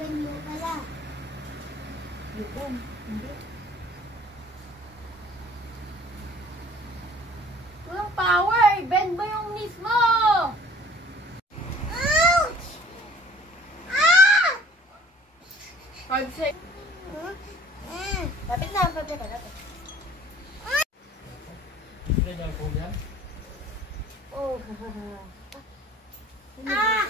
ganyo pala. Yun, hindi. Walang power! Bend mo yung knees mo! Ouch! Ah! Concept. Lapit na, lapit ka, lapit. Oh, Ah!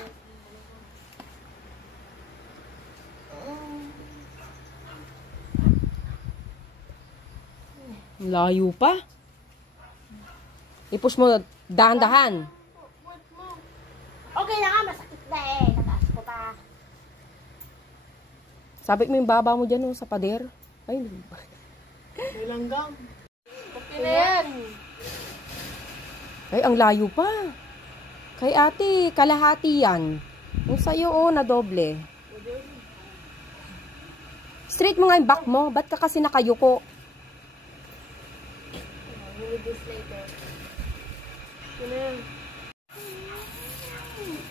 Layo pa. I-push mo dahan-dahan. Okay na nga, masakit na eh. Nataas ko pa. Sabik mo yung baba mo dyan sa pader. Ay, may langgang. Okay na yan. ay, ang layo pa. Kay ate, kalahati yan. Yung sa'yo, na doble. Straight mo nga yung back mo. Ba't ka kasi nakayuko?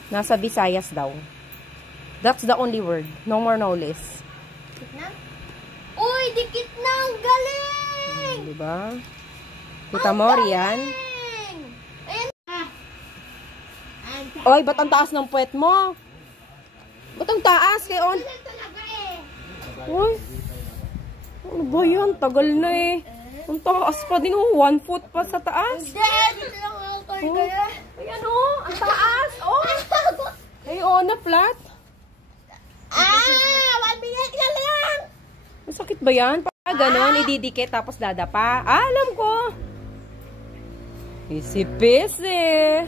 Nasa Visayas daw. That's the only word. No more, no less. Dikit na? Uy, dikit na! Ang galing! Diba? Kita mo, Rian? Ayan. Oy, ba't ang taas ng puwet mo? Ba't ang taas? Kaya on? Galing talaga eh. Uy. Ano ba yan? Tagal na eh. Ang taas pa din. 1 foot pa sa taas. Hindi, dito lang ako kaya. Ay, ano? Ang taas. Oh. Ay, na flat. 1 minute ka lang! Masakit ba yan? Pa ganon, ididikit tapos dadapa. Alam ko. Easy-peasy.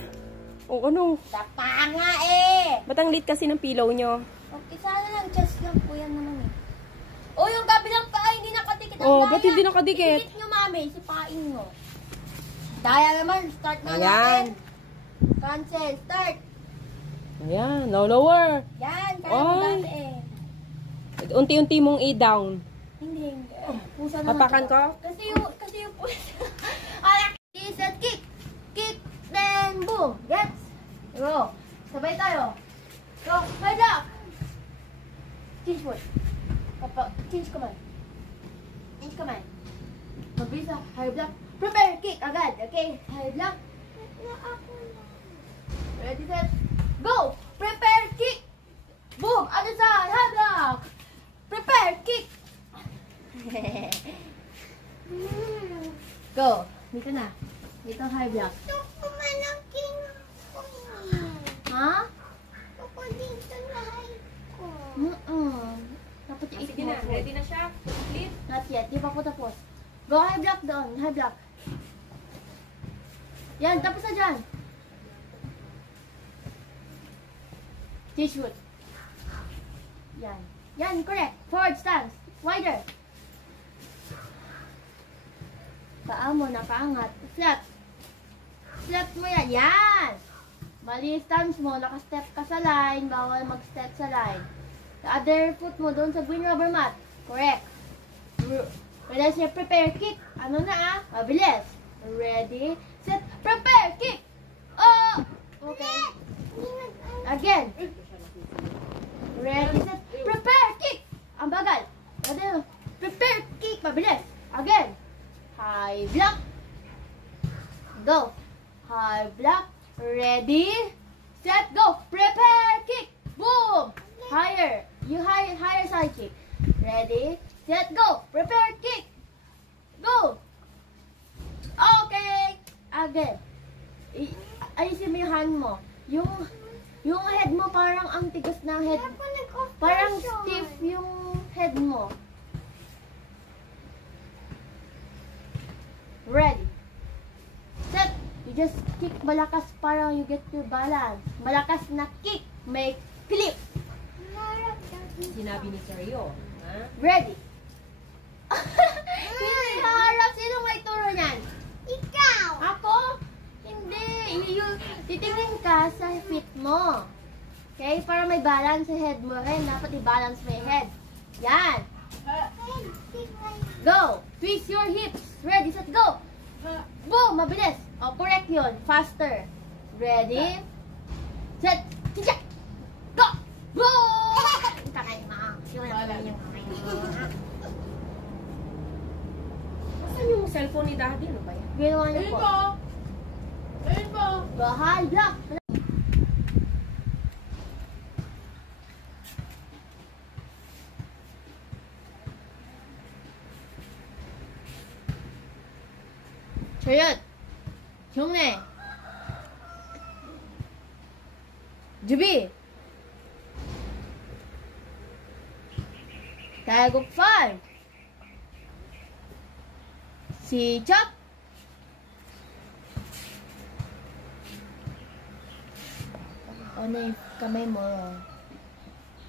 O ano? Dapa nga eh. Ba't ang lit kasi ng pillow nyo? Okay, sana lang chest lang po yan naman eh. Oh, yung kabilang paa, hindi nakadikit ang Oh, daya. ba't hindi nakadikit? Dikit nyo, mami, sipain mo. Daya naman, start na Ayan. natin. Cancel, start. Ayan, lower. Yan, kaya mo Oy. dati eh. Unti-unti mong i-down. Hindi. Pusa naman. Hapakan ko? Kasi yung pusa. Alright, set kick. Kick, then boom. Gets? Go. Sabay tayo. Go, head up. Change foot. Change command. Change command. Mabilis na. High block. Prepare, kick agad. Okay? High block. Ready, set. Go! Prepare, kick! Boom! Other side, high block! Prepare, kick! Go! Dito na. Dito high block. Gusto ko malaki na ako. Ha? Gusto ko dito na high ko. Dapat Sige na, ready na siya? Complete? Not yet. Di pa ako tapos. Go high block doon. High block. Yan, tapos na dyan. T-shoot. Yan. Yan, correct. Forward stance. Wider. Paa mo, nakaangat. Flat. Flat mo yan. Yan. Mali stance mo. Naka-step ka sa line. Bawal mag-step sa line. The other foot mo doon sa green rubber mat. Correct. Ready, set, prepare, kick. Ano na Mabilis. Ready, set, prepare, kick. Oh! Okay. Again. Ready, set, prepare, kick. Ang bagal. Ready, prepare, kick. Mabilis. Again. High block. Go. High block. Ready, set, go. Prepare, kick. Boom. Higher. You higher side kick. Ready, set, go. Prepare, kick. Go. Okay. Again. Ayusin mo yung hand mo. Yung head mo parang ang tigas na head. Parang stiff yung head mo. Ready. Set. You just kick malakas para you get your balance. Malakas na kick. Make flip. Sinabi ni Seryo. Ha? Ready. Hindi harap. Sino may turo niyan? Ikaw. Ako? Hindi. Titingin ka sa feet mo. Okay? Para may balance sa head mo rin. Dapat i-balance mo yung head. Yan. Go. Twist your hips. Ready, set, go. Boom. Mabilis. O, correct yun. Faster. Ready. Set. Go. Boom. Takay mo. ni Daddy. Ano ba yan? Ginawa niyo Ayun po. po. Ayun po. Bahala. 저녁 경례 준비 다이곡 5 시작 ano yung kamay mo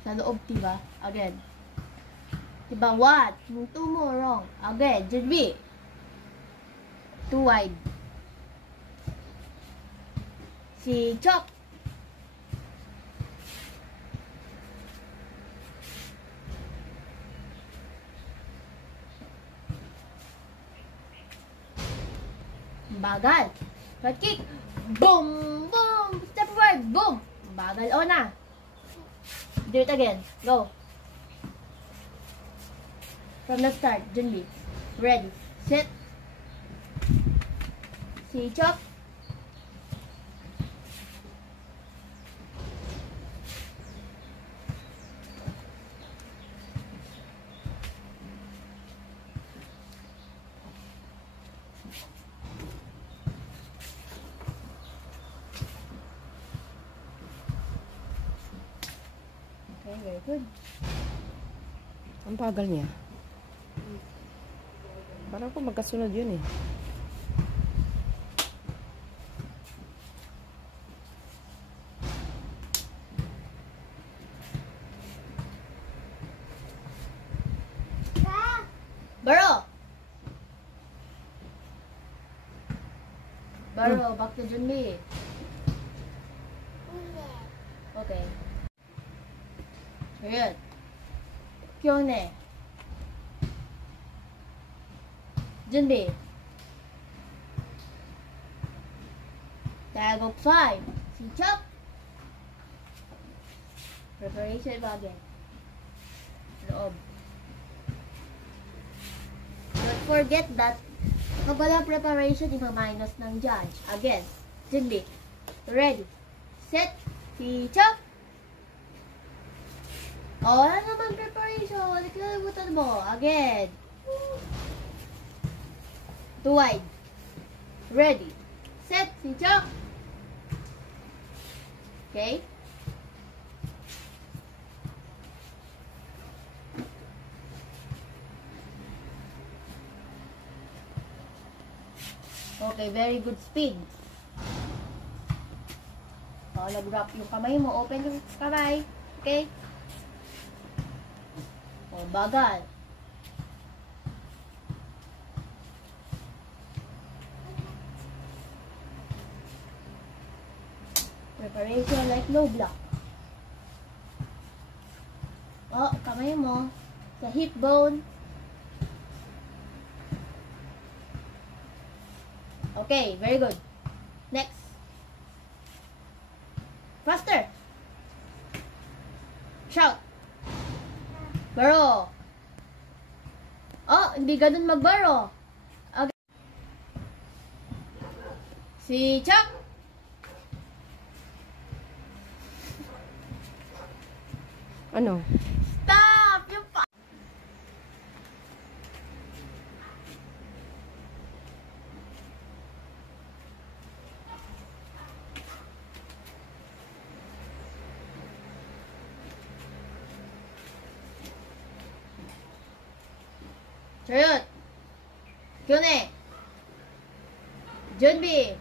sa loob diba again diba what yung 2 mo wrong again 준비 too wide. 시작. Bagal. Right kick. Boom, boom. Step forward. Boom. Bagal. O na. Do it again. Go. From the start. Junbi. Ready. Set. 시작. Okay, very good. Ang bagal niya. Parang po magkasunod yun eh. Baro! Baro, back to Junbi. Okay. Good. Kyone. Junbi. Diagonal 5. 시작. Preparation bagay. Loob. Don't forget that pag wala preparation, ima-minus ng judge. Again, Junbi. Ready. Set. Sichak. Oh, wala naman preparation. Nakalimutan mo. Again. Too wide. Ready. Set. Sichak. Okay. Okay, very good speed. Oh, nag-wrap yung kamay mo. Open yung kamay. Okay? Oh, bagal. Preparation like low block. Oh, kamay mo. Sa hip bone. Okay, very good. Next. Faster. Shout. Baro. Oh, hindi ganun magbaro. Okay. Sichak. Ano? Stop! Yung pa. 저윤, 교내, 준비,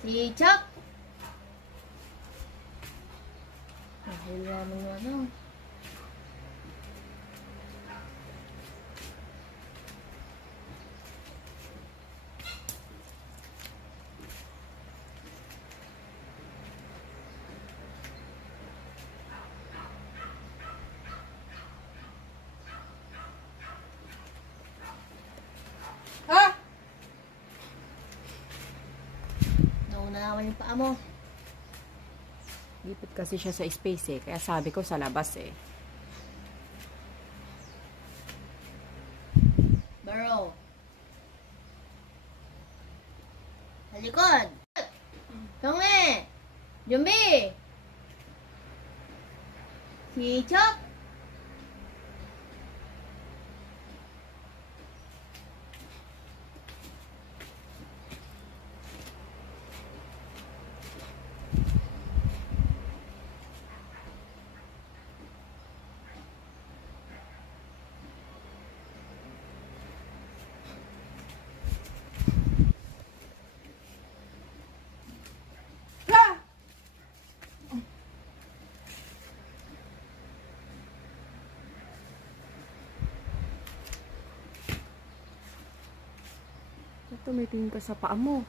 시작. Wala naman yung ano. Ha? Nauna naman yung paa mo. Lipit kasi siya sa space eh. Kaya sabi ko sa labas eh. Baro. Junbi! Si Chok! Tumitingin ka sa paa mo.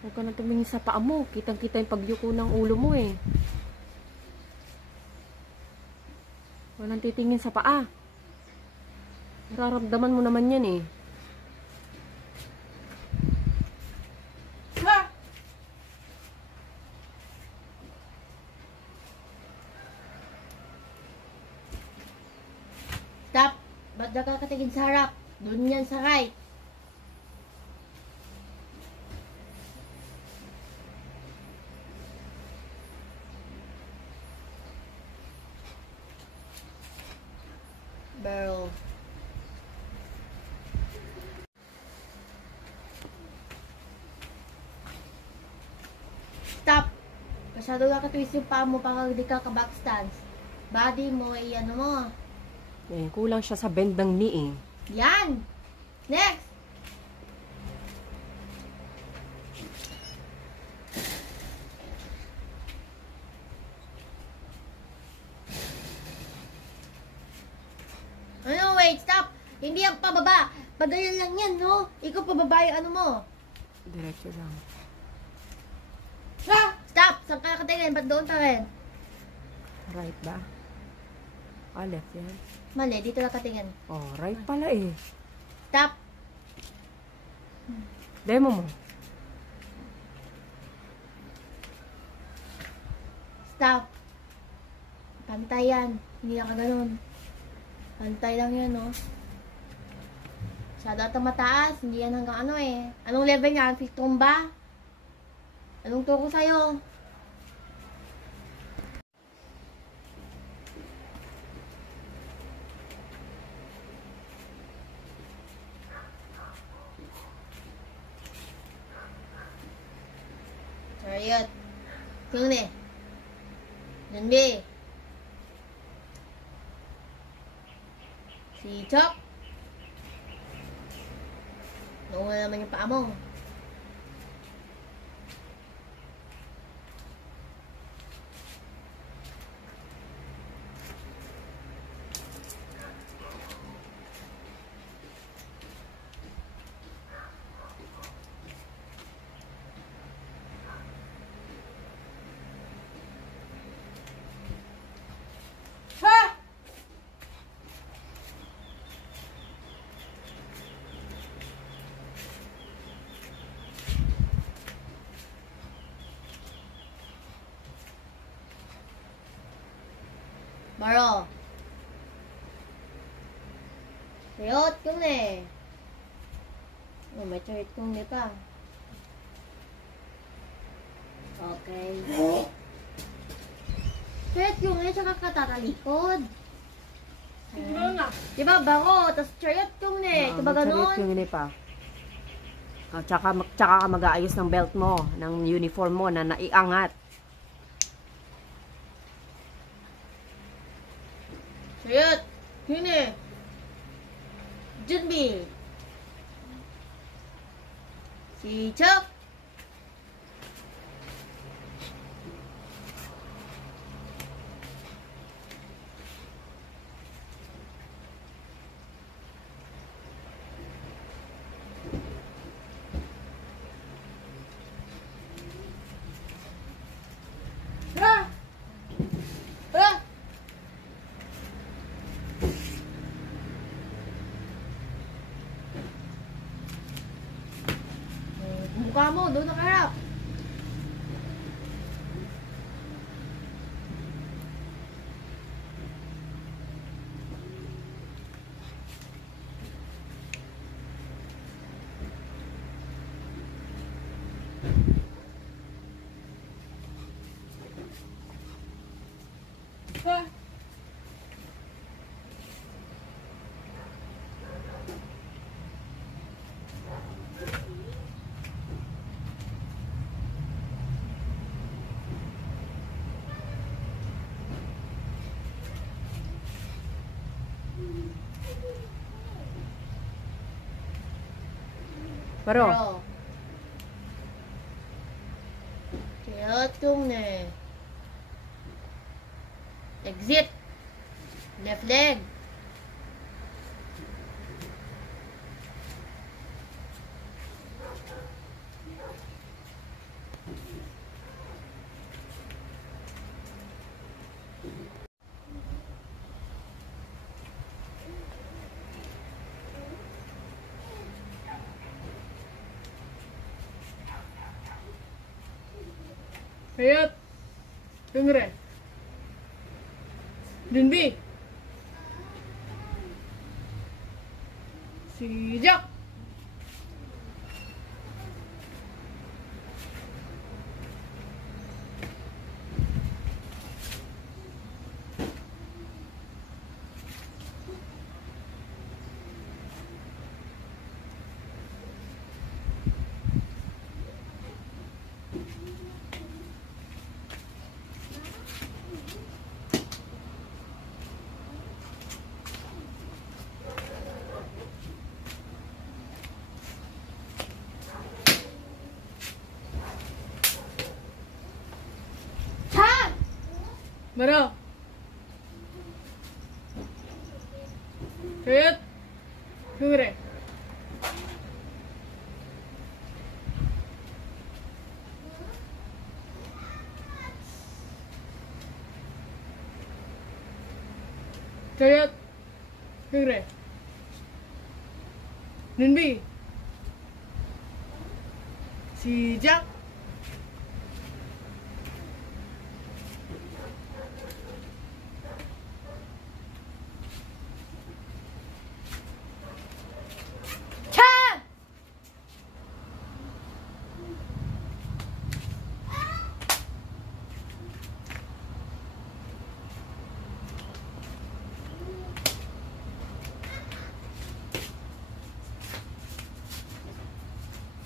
Huwag ka na tumingin sa paa mo. Kitang-kita yung pagyuko ng ulo mo eh. Walang titingin sa paa. Nararamdaman mo naman yan eh. Ha! Stop! Ba't nakakatingin sa harap? Doon yan sa right. Barrel. Stop! Masyado nakatwist yung paa mo para hindi ka ka-back stance. Body mo ay ano mo. Eh, kulang siya sa bend ng knee eh. Yan! Next! Ano, wait, stop! Hindi yan pababa. Padayan lang yan, no? Ikaw pababa yung ano mo. Diretso lang. Ha! Stop! Saan ka nakatingin? Ba't doon pa rin? Right ba? Ah, left yan. Mali, dito nakatingin. Oh, right pala eh. Stop! Demo mo. Stop! Pantay yan. Hindi na ka ganun. Pantay lang yan, no? Masyado ata mataas. Hindi yan hanggang ano eh. Anong level niya? Fifth ba? Anong turo sa'yo? Chariot. Yung ni. Junbi. Si Chok. Nauna naman yung paa mo. Ha! Baro. Chariot yung ni. Oh, may chariot yung ni pa. Okay. Chariot yung ni, tsaka katatalikod. Tignan na. Diba, baro, tas chariot yung ni. Diba ganun? Yung ini pa. Oh, tsaka ka mag-aayos ng belt mo, ng uniform mo na naiangat. Chariot, yun ni. Junbi. Si Chok. Ha! Ha! Mukha mo, doon nakaharap. Ha? Baro. Tiyatong na. Exit. Left leg. Hayat. Tungre. Dinbi. Sijak. Tag! Baro. Hayat. Tungre. Hayat. Tungre. Dinbi. Sijak. Tag!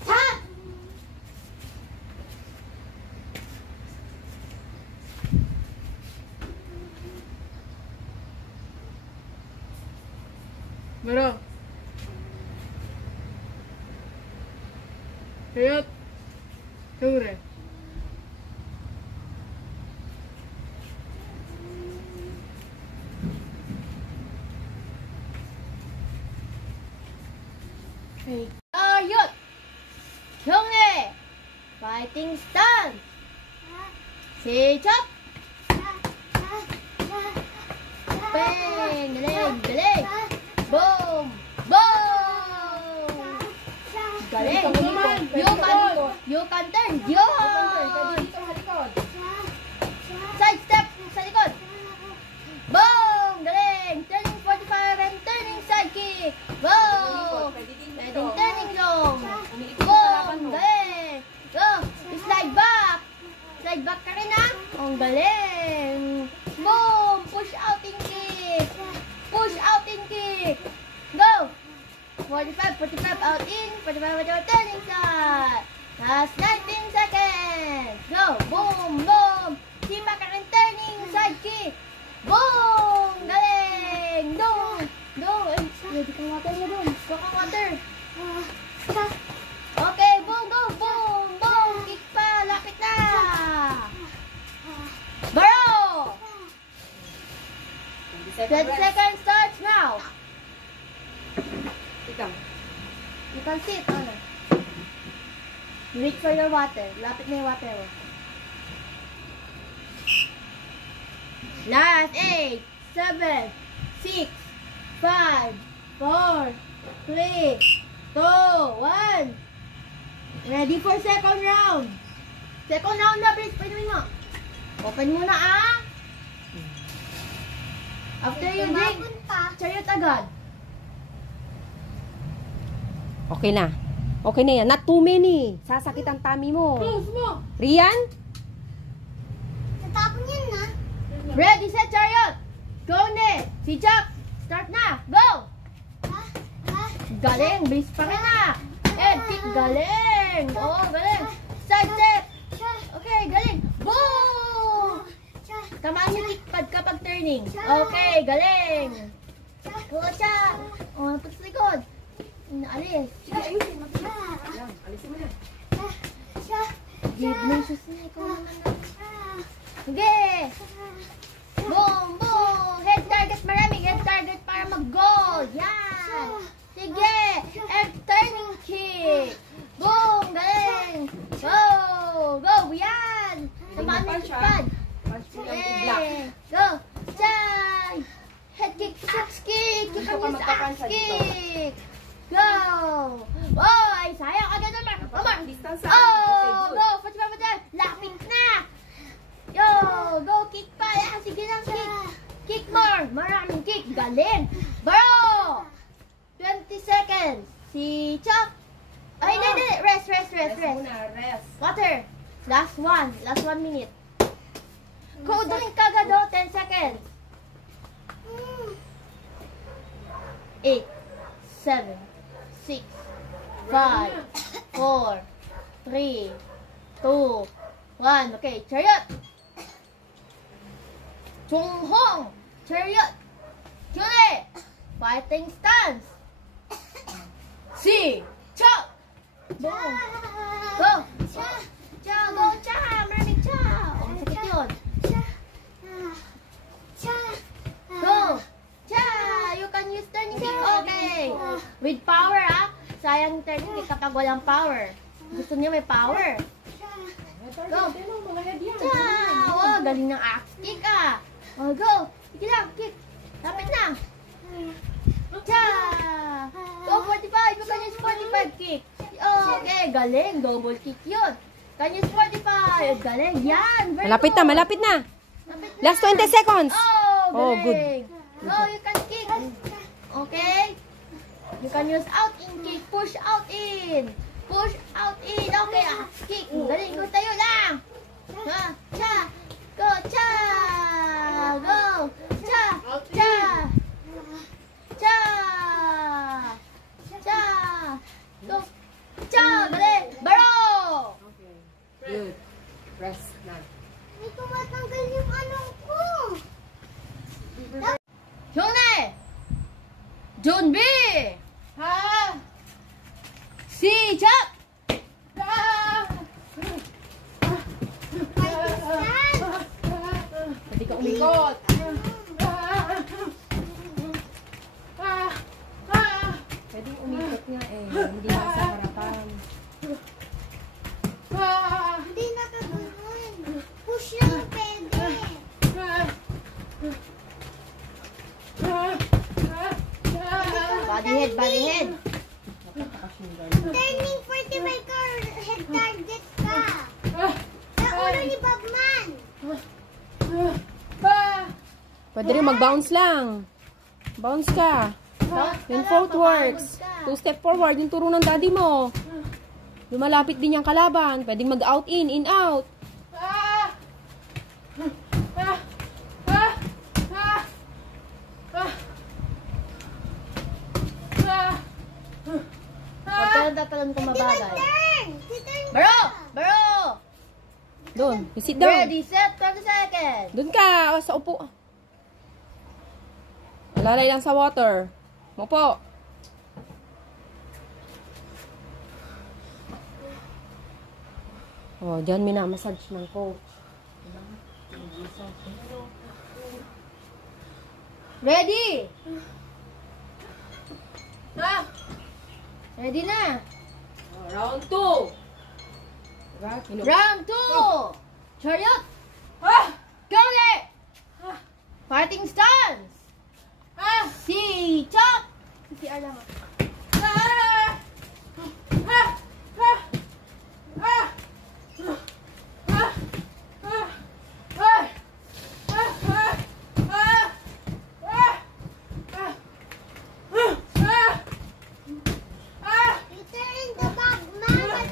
Tag! Baro. Hayat. Tungre. Ayot! Hyunghae! Fighting stance! Sichot! Bang! Galing! Galing! Boom! Boom! Galing! You can turn! Yun! Side step sa likod! Boom! Galing! Turning 45 and turning side kick! Boom! Pwedeng turning long! Boom! Galing! Go! Slide back! Slide back ka rin ha! Ang galing! Boom! Push out in kick! Push out in kick! Go! 45, 45 out in, 45, 45 turning side! Last 19 seconds! Go! Boom! Boom! Simba ka rin turning side kick! Boom! Galing! Dong! Dong! Ay, ready kang water mo dong. Kuha kang water. Okay, boom! Go! Boom! Boom! Kick pa! Lapit na! Baro! 20 seconds starts now! Ikaw. You can sit on it. Reach for your water. Lapit na yung water mo. Last 8, 7, 6, 5, 4, 3, 2, 1. Ready for second round. Second round na, please. Pwede mo. Open muna, ah. After you drink, chariot agad. Okay na. Okay na yan. Not too many. Sasakit ang tummy mo. Close mo. Rian? Natapon yan, na. Ready, set, chariot! Go, ne! Si Jack! Start na! Go! Galing! Bilis pa rin na! Head kick! Galing! Oo, galing! Side step! Okay, galing! Boom! Tamaan yung kick pad kapag turning. Okay, galing! Go, cha! O, napag sa likod. Alis. Alisin mo na. Give me shoes na. Ikaw naman na. Sige! Boom! Boom! Head target maraming. Head target para mag-goal. Yan! Sige! And turning kick. Boom! Galing! Go! Go! Yan! Tamaan mo yung pad. Punch mo lang i-block. Yay! Go! Chay! Head kick, axe kick! Kick Gusto ang ka yung magpapansa axe dito. kick! Go! Oh! Ay, sayang! Agad naman! Omar! Distance Oh! Okay, good. Go! Pati pa dyan! Lapit na! Yo! Go! Kick pa! Ah, sige lang, kick! Kick more! Maraming kick! Galing! Bro! 20 seconds! Si Chuck! Ay, hindi! Rest! Rest muna, rest. Water! Last one! Last 1 minute! Go drink kagad o! 10 seconds! 8 7 6 5 4 3 2 1 Okay, chariot! Chung Hong! Chariot! Chule! Fighting stance! Si! Chop! Boom! Go! Cha! Go! Cha! Maraming cha! O, masakit yun. Go! Cha! You can use turning kick. Okay! With power, ah! Sayang turning kick kapag walang power. Gusto niyo may power. Go! Mga head yan. Cha! Oh, galing ng axe kick, ah! Oh, go! Sige lang, kick! Lapit na! Cha! Go, 45! You can use 45 kick. Okay, galing. Double kick yun. Can use 45. Galing. Yan. Very Malapit na, good. malapit na. Lapit na. Last 20 seconds. Oh, Oh, galing. Go, you can kick. Okay? You can use out in kick. Push out in. Push out in. Okay, kick. Galing. Go tayo lang. Ha, cha. Go, cha. Go. Cha. Cha. Cha. Cha. Go. Cha. Galing. Baro. Good. Rest na. May tumatanggal yung ano ko. Hyune! 준비! Ha! 시작! Hindi ka umikot. Pwedeng umikot nga eh. Hindi ka sa harapan. Hindi na ka ganun. Push lang pwede. Body head, body head. Turning 45 ka or head target ka. Sa ulo ni Bobman. Pwede rin mag-bounce lang. Bounce ka. Yung footworks. 2 step forward, yung turo ng daddy mo. Lumalapit din yung kalaban. Pwedeng mag-out in out. Pagtalon-talon ko mabagay. Turn! Si turn ka. Baro! Baro! Doon. You sit down. Ready, set, 20 seconds. Doon ka. Sa upo. Alalay lang sa water. Mopo. Oh, dyan minamassage ng coach. Ready? Ha? Ready na. Round 2. Round 2. Chariot. Ha? Go ulit. Fighting stance. Si Chop. Si Alam. Return the Bobman.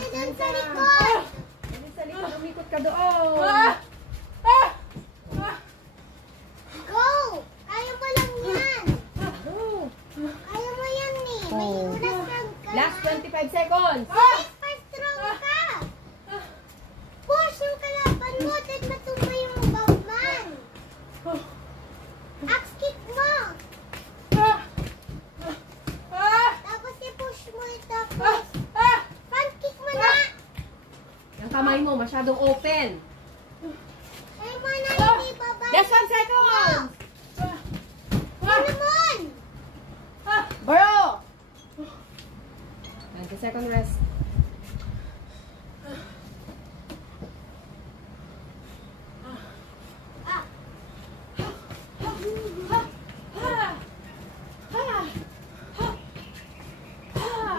Tingnan sa likod. Umikot ka doon. Bro! 90-second rest.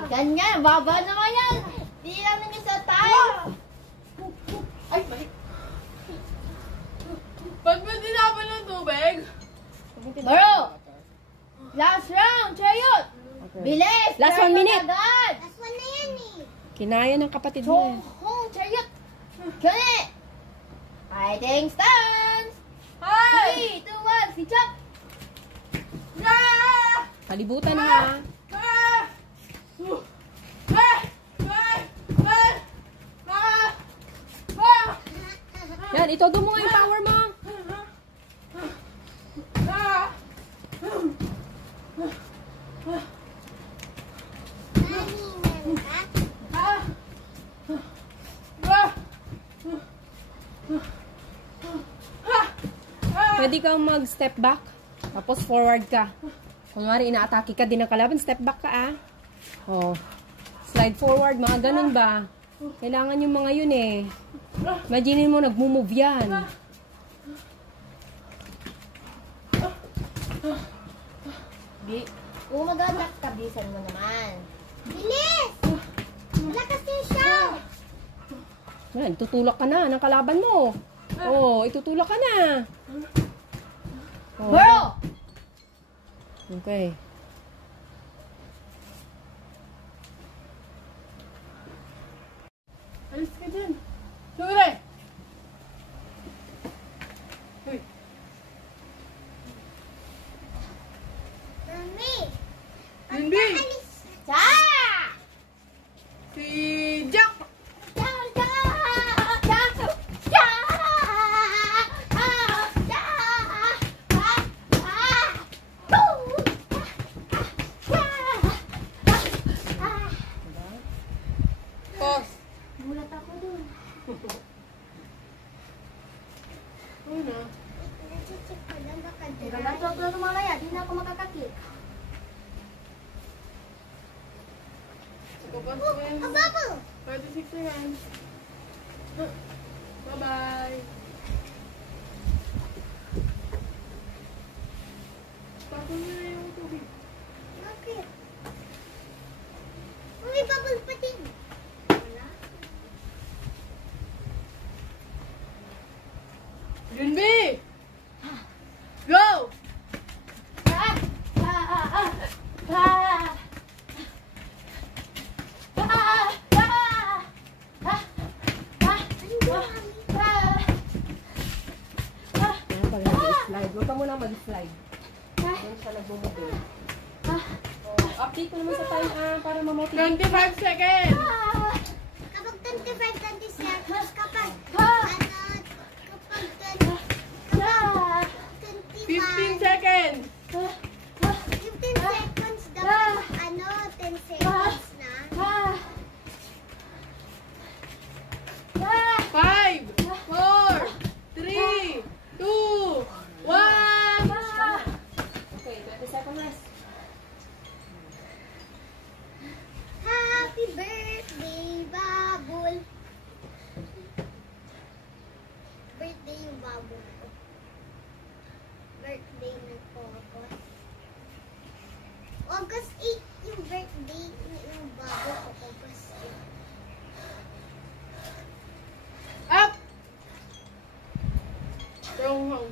Ganyan, baba naman yan. Di lang naman sa tayo. Ay, balik. Ba't mo dinapan ng tubig? Bro! Last round, Chayot! Bilis! Last 1 minute. Agad! Last one na yan eh. Kinaya ng kapatid mo. Chong, Chayot! Kani! Fighting stance! Ay! 3, 2, 1, si Chop! Ah! Kalibutan ha. Ah! Ah! Ah! Ah! Ah! Ah! Yan, itodo mo nga yung power mo. Ah! Naningan ka? Ah! Ah! Pwede kang mag-step back. Tapos forward ka. Kunwari, inaatake ka din ng kalaban, step back ka ah. Oh. Slide forward, mga ganun ba? Kailangan yung mga yun eh. Imagine mo, nagmumove yan. Kung mag-attack ka, bisan mo naman. Bilis! Malakas yung shout! Yan, tutulak ka na ng kalaban mo. Oh, itutulak ka na. Oh. Bro! Okay. Alis ka dyan. Sure! Uy! Mami! Lindy! Alis! Cha! Si Jack! Cha! Cha! Cha! Cha! Cha! Pause. Mulat ako dun. Ano na? Nachichik ko lang baka Ganito ako lang mamaya, di na ako makakakik. Pause ko yan. A bubble! 36 seconds. Bye-bye. Tapon niyo na yung tubig. Bakit? May bubble pa din. Wala. Lindy! Go! Ah! Ah! Ah! Ah! Ah! Yan, pag nag-slide. Huwag ka muna mag-slide. Yan siya nagmumove. Oh, update ko naman sa time para ma-motivate. 25 seconds! Kapag 25, 20 seconds, kapag kapag 15 25, seconds! 15 seconds dapat 10 seconds na. 5, 4, 3, 2, 1! Okay, 20-second rest. Happy birthday, Babul. Birthday yung Babul ko. Birthday ng Coco. August 8 yung birthday yung Babul ko. August 8. Up! Chong-hong.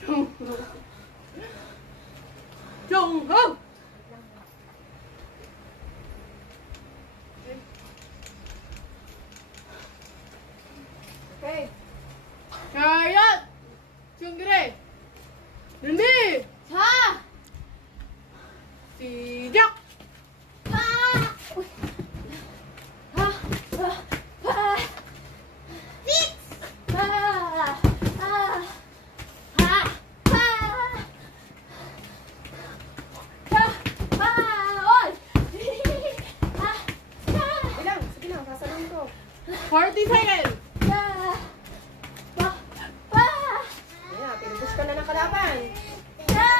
Chong-hong. Chong-hong! Okay. Chariot! Chungre! Lindy! Cha! Si Jack! Fix! Sige lang, sasabihin ko. 40 seconds! Ayan, pinubos ka na ng kalaban. Ah!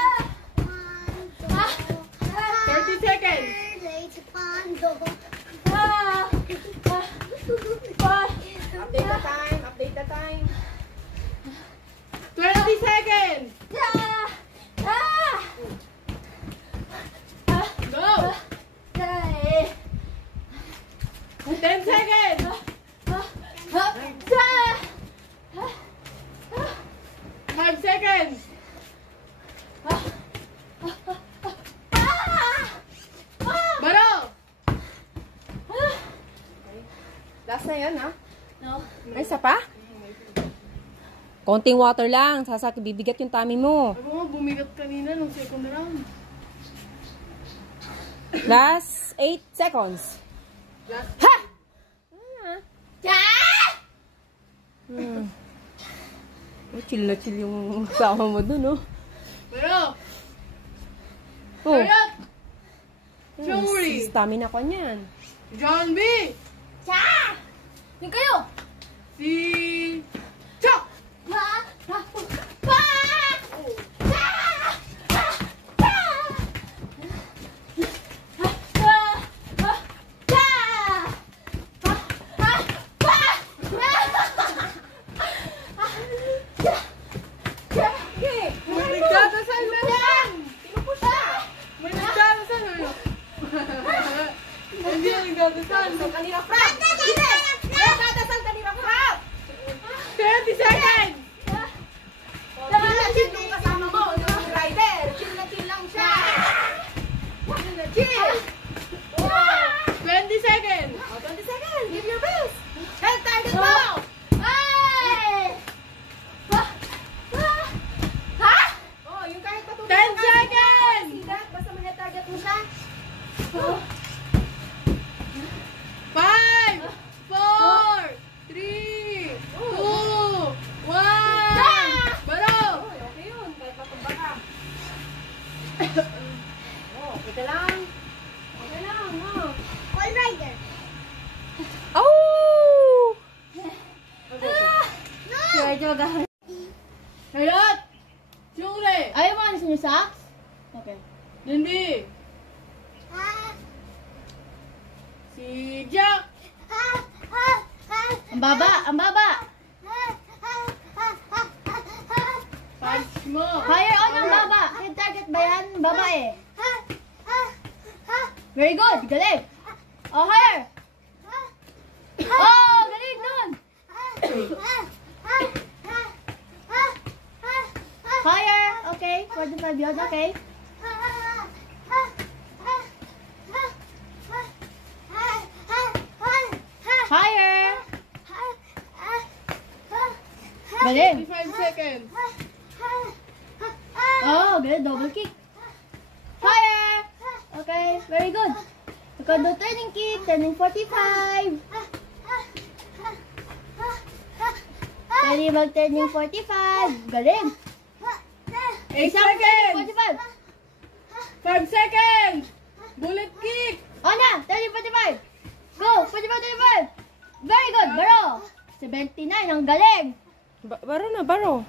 Konting water lang. Bibigat yung tummy mo. Ako nga, bumigat kanina nung second round. Last 8 seconds. Last. Ha! Oh, chill na chill yung kasama mo dun, oh. Pero, Oh, Kayat! Chungri! stamina ko niyan. John B! Yung kayo! Si... Chuck! May nagdadasal na lang! May nagdadasal na lang! Hindi na nagdadasal. Kanina, Frap! Dadasal kanina, Frap! 30 seconds! Chill yung kasama mo, yung rider. Chill na chill lang siya. Chill na chill. 20 seconds! 20 seconds. Give your best. Head target mo. Oh, yung kahit patulog. 10 seconds! Basta may head target mo siya. 5, 4, 3, 2, 1! Baro! Okay yun. Kahit matumba ka. Oh, okay ka lang. Okay lang, oh. All rider. Oh! Medyo gahal. Kayat! Chungre! Ayaw mo alisin yung socks? Okay. Hindi! Si Jack! Ang baba! Ang baba! Punch mo! Higher on ang baba! Head target ba yan? Baba eh. Very good! Galing! Oh, higher! Oh, galing nun! Higher! Okay, 45 yun. Okay. Higher! Galing! 25 seconds! Oh, galing. Double kick. Higher! Okay, very good. Ikaw do turning kick. Turning 45. Pwede mag-turning 45. Galing. 8 seconds! 45. 5 seconds! Bullet kick! Oh na! Turning 45. Go! 45, 45. Very good. Baro. 79. Ang galing. Baro na, baro.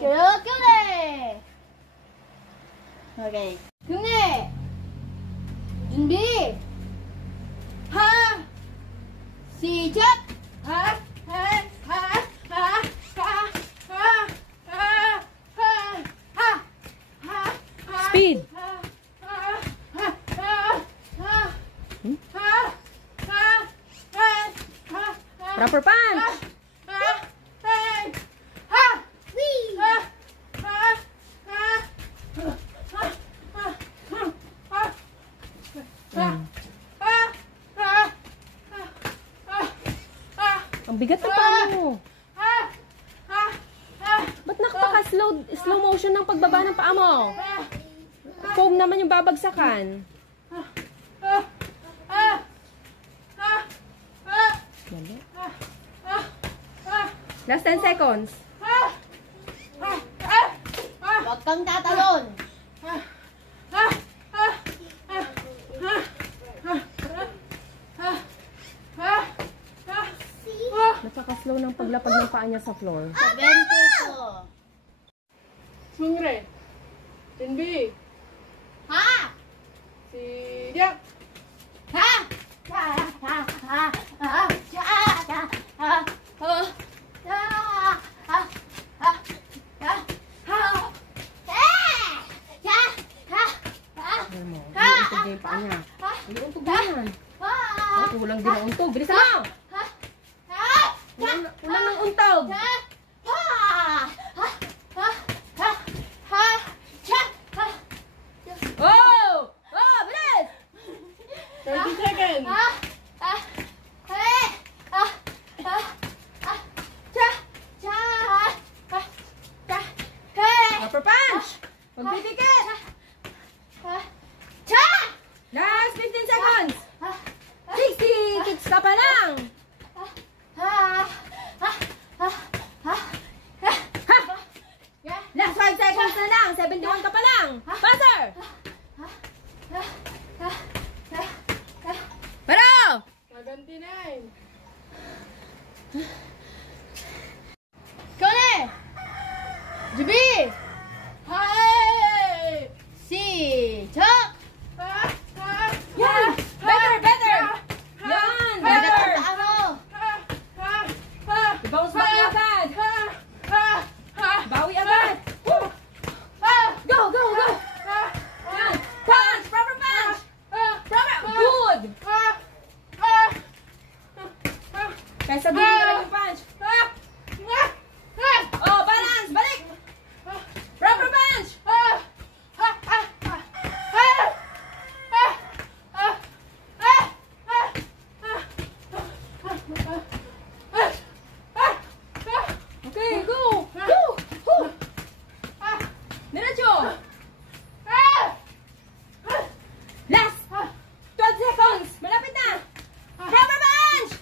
Kule! Okay. Kune! Junbi! Ha! Si Jack! Ha! Ha! Ha! Ha! Ha! Ha! Ha! Ha! Ha! Ha! Ha! Speed. Ha! Ha! Ha! Ha! Ha! Hmm? Ha! Ha! Ha! Ha! Ha! Proper punch. Ha! Hey! Ha! Wee! Ha! Ha! Ha! Ha! Ha! Ha! Ha! Ha! Ha! Ha! Ha! Ang bigat ng paa mo. Ha! Ha! Ha! Ba't slow motion ng pagbaba ng paa mo? Foam naman yung babagsakan. Mali. Last 10 seconds. Huwag kang tatalon! Napaka-slow ng paglapag ng paa niya sa floor. 72. Sungre. Tinbi. Ha! Si Jack. Ha! Ha! Ha! Ha! Ha! Ha! Ha! Ha! Ayan mo. Iuuntog niya yung paa niya. Iuuntog na yan. Kulang din ang untog. Bilisan mo! Kulang ng untog. Oh! Oh! Bilis! 30 seconds. Magpipikit! Cha! Last 15 seconds! 60 kicks ka pa lang! Last 5 seconds na lang! 71 ka pa lang! Buzzer! Pero! 79. Kone! Jubi! Hey! Si! Chok! Yan! Better! Better! Yan! Better! Sa mo! Bounce back na agad! Bawi agad! Go! Go! Go! Yan! Punch! Proper punch! Proper! Good! Kaya sabihin ka lang yung punch! Oh! Balance! Balik! Proper punch! Okay, go! Go! Diretso! Last! 12 seconds! Malapit na! Proper punch!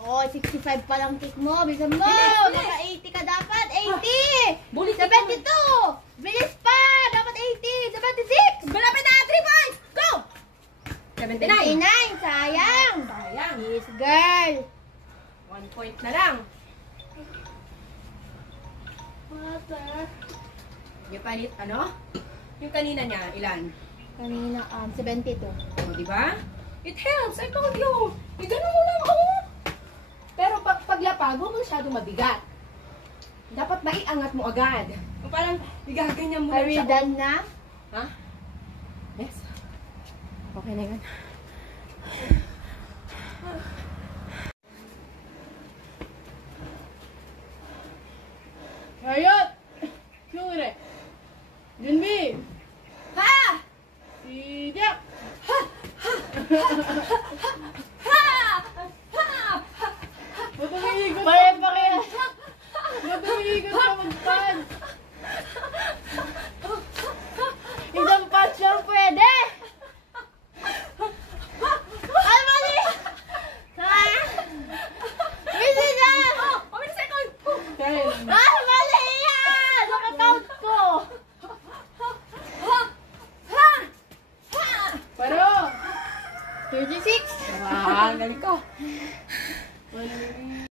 Oh, 65 pa lang kick mo. Bilisan mo. Bilis, bilis. Baka 80 ka dapat. 80! Bulit 72! Bilis pa! Dapat 80! 76! Malapit na! 3 points! Go! 79! 79! Sayang! Sayang! Yes, girl! 1 point na lang. Yung palit, ano? Yung kanina niya, ilan? Kanina, 72. O, di ba? It helps. I told you. Ganun mo lang, oh. Pero paglapag, huwag masyadong mabigat. Dapat maiangat mo agad. Yung parang, igaganyan mo Are lang we siya. done na? Ha? Yes. Okay na yun. Hayat! Sure! Junbi! Ha! Si Jack! Ba't umiikot ka? Pare pa kaya. Ba't umiikot ka mag-pan? Isang patch lang pwede! Ay, mali! Ha? Busy na! How many seconds? 10. Ah, mali yan! Nakakount ko! Pero! 36! Ah, galing ko. 1 minute.